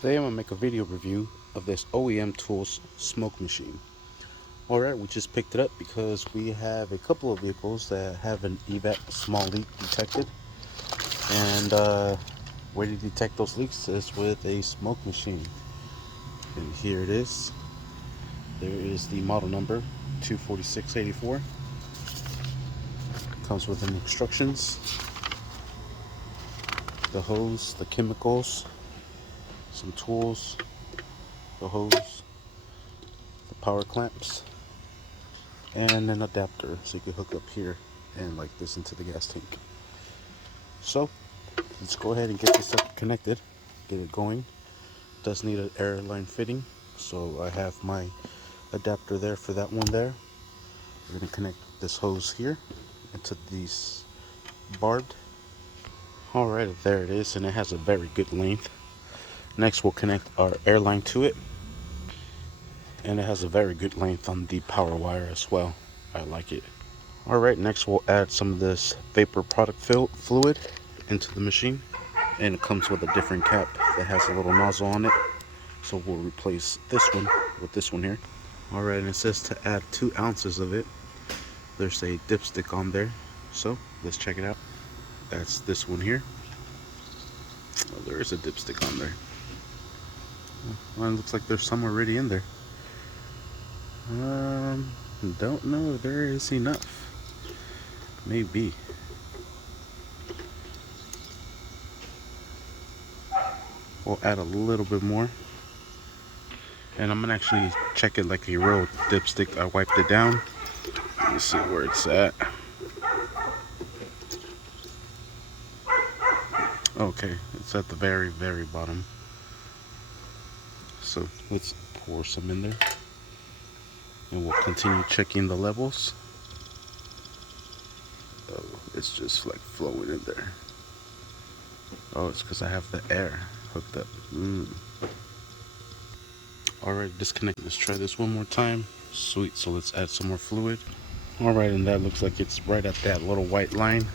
Today I'm going to make a video review of this OEM Tools smoke machine. Alright, we just picked it up because we have a couple of vehicles that have an Evap small leak detected. And way to detect those leaks is with a smoke machine. And here it is. There is the model number 24684. Comes with the instructions, the hose, the chemicals, some tools, the hose, the power clamps, and an adapter so you can hook up here and like this into the gas tank. So let's go ahead and get this up connected, get it going. It does need an air line fitting, so I have my adapter there for that one there. We're going to connect this hose here into these barbed. Alright, there it is, and it has a very good length. Next we'll connect our air line to it, and it has a very good length on the power wire as well. I like it. Alright, next we'll add some of this vapor product fluid into the machine, and it comes with a different cap that has a little nozzle on it, so we'll replace this one with this one here. Alright, and it says to add 2 ounces of it. There's a dipstick on there, so let's check it out. That's this one here. Oh, there is a dipstick on there. Well, it looks like there's some already in there. Don't know if there is enough. Maybe. We'll add a little bit more. And I'm gonna actually check it like a real dipstick. I wiped it down. Let me see where it's at. Okay, it's at the very, very bottom. So let's pour some in there. And we'll continue checking the levels. Oh, it's just like flowing in there. Oh, it's because I have the air hooked up. Alright, disconnect. Let's try this one more time. Sweet, so let's add some more fluid. Alright, and that looks like it's right at that little white line.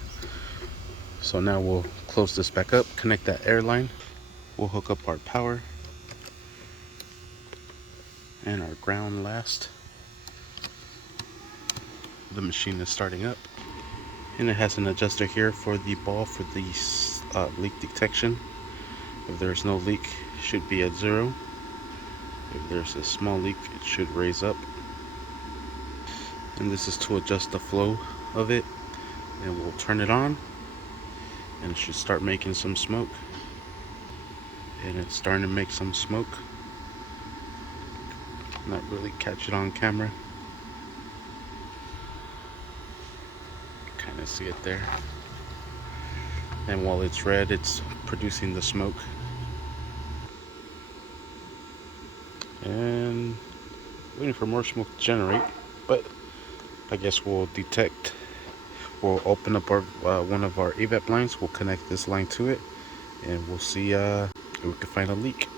So now we'll close this back up, connect that air line. We'll hook up our power and our ground last. The machine is starting up, and it has an adjuster here for the ball for the leak detection. If there's no leak, it should be at 0. If there's a small leak, it should raise up. And this is to adjust the flow of it. And we'll turn it on, and it should start making some smoke. And it's starting to make some smoke. Not really catch it on camera. Kind of see it there. And while it's red, it's producing the smoke. And waiting for more smoke to generate, but I guess we'll open up our one of our Evap lines. We'll connect this line to it, and we'll see if we can find a leak.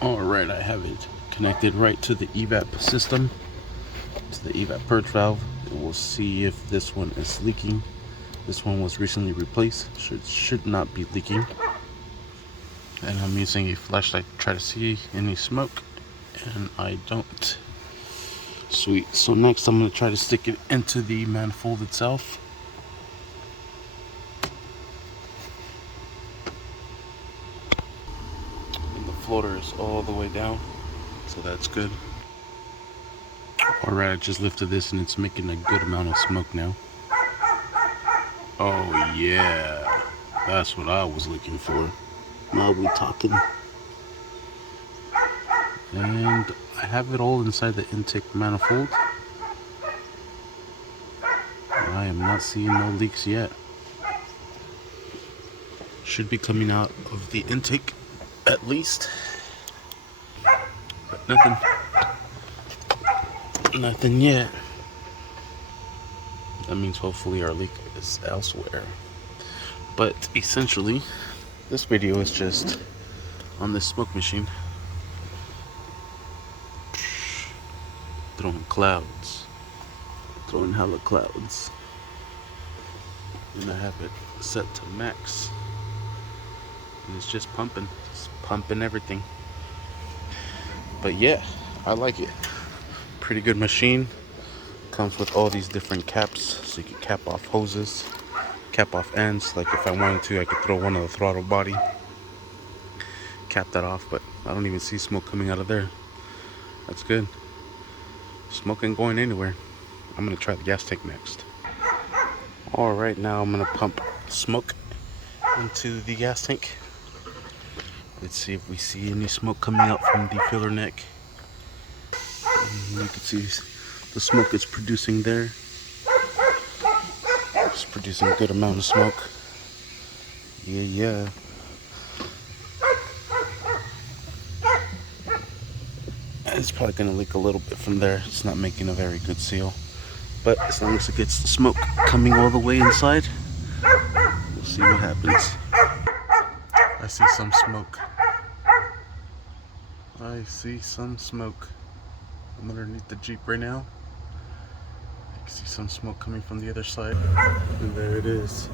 Alright, I have it connected right to the Evap system, to the Evap purge valve. We'll see if this one is leaking. This one was recently replaced, so it should not be leaking. And I'm using a flashlight to try to see any smoke, and I don't. Sweet. So next I'm going to try to stick it into the manifold itself. And the floater is all the way down, so that's good. Alright, I just lifted this and it's making a good amount of smoke now. Oh yeah, that's what I was looking for. Now we're talking. And I have it all inside the intake manifold. I am not seeing no leaks yet. Should be coming out of the intake at least. But nothing yet. That means hopefully our leak is elsewhere. But essentially, this video is just on this smoke machine. Throwing clouds. Throwing hella clouds. And I have it set to max. And it's just pumping. It's pumping everything. But yeah, I like it. Pretty good machine. Comes with all these different caps, so you can cap off hoses, cap off ends. Like if I wanted to, I could throw one of the throttle body, cap that off, but I don't even see smoke coming out of there. That's good. Smoke ain't going anywhere. I'm gonna try the gas tank next. All right, now I'm gonna pump smoke into the gas tank. Let's see if we see any smoke coming out from the filler neck. You can see the smoke it's producing there. It's producing a good amount of smoke. Yeah. It's probably gonna leak a little bit from there. It's not making a very good seal. But as long as it gets the smoke coming all the way inside, we'll see what happens. I see some smoke. I see some smoke. I'm underneath the Jeep right now. I can see some smoke coming from the other side. And there it is.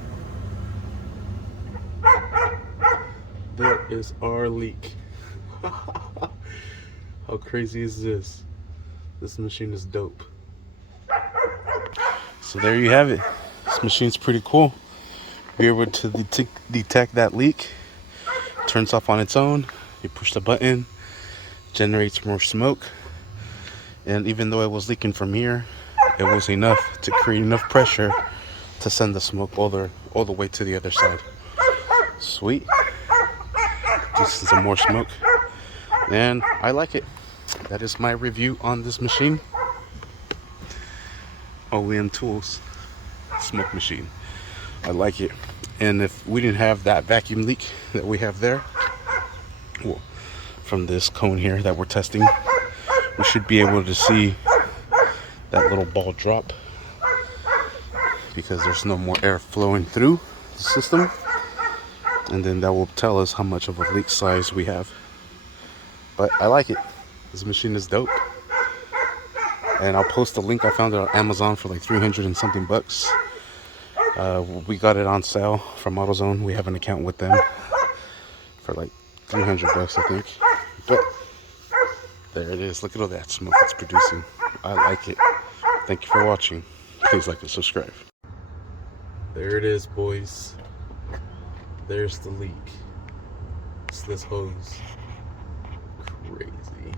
There is our leak. How crazy is this? This machine is dope. So there you have it. This machine's pretty cool. You're able to detect that leak. Turns off on its own. You push the button, generates more smoke. And even though it was leaking from here, it was enough to create enough pressure to send the smoke all the way to the other side. Sweet. Just some more smoke. And I like it. That is my review on this machine. OEM Tools smoke machine. I like it. And if we didn't have that vacuum leak that we have there, well, from this cone here that we're testing, we should be able to see that little ball drop because there's no more air flowing through the system. And then that will tell us how much of a leak size we have. But I like it. This machine is dope. And I'll post the link. I found it on Amazon for like 300 and something bucks. We got it on sale from Autozone. We have an account with them for like 300 bucks, I think. But there it is. Look at all that smoke it's producing. I like it. Thank you for watching. Please like and subscribe. There it is, boys. There's the leak. It's this hose. Crazy.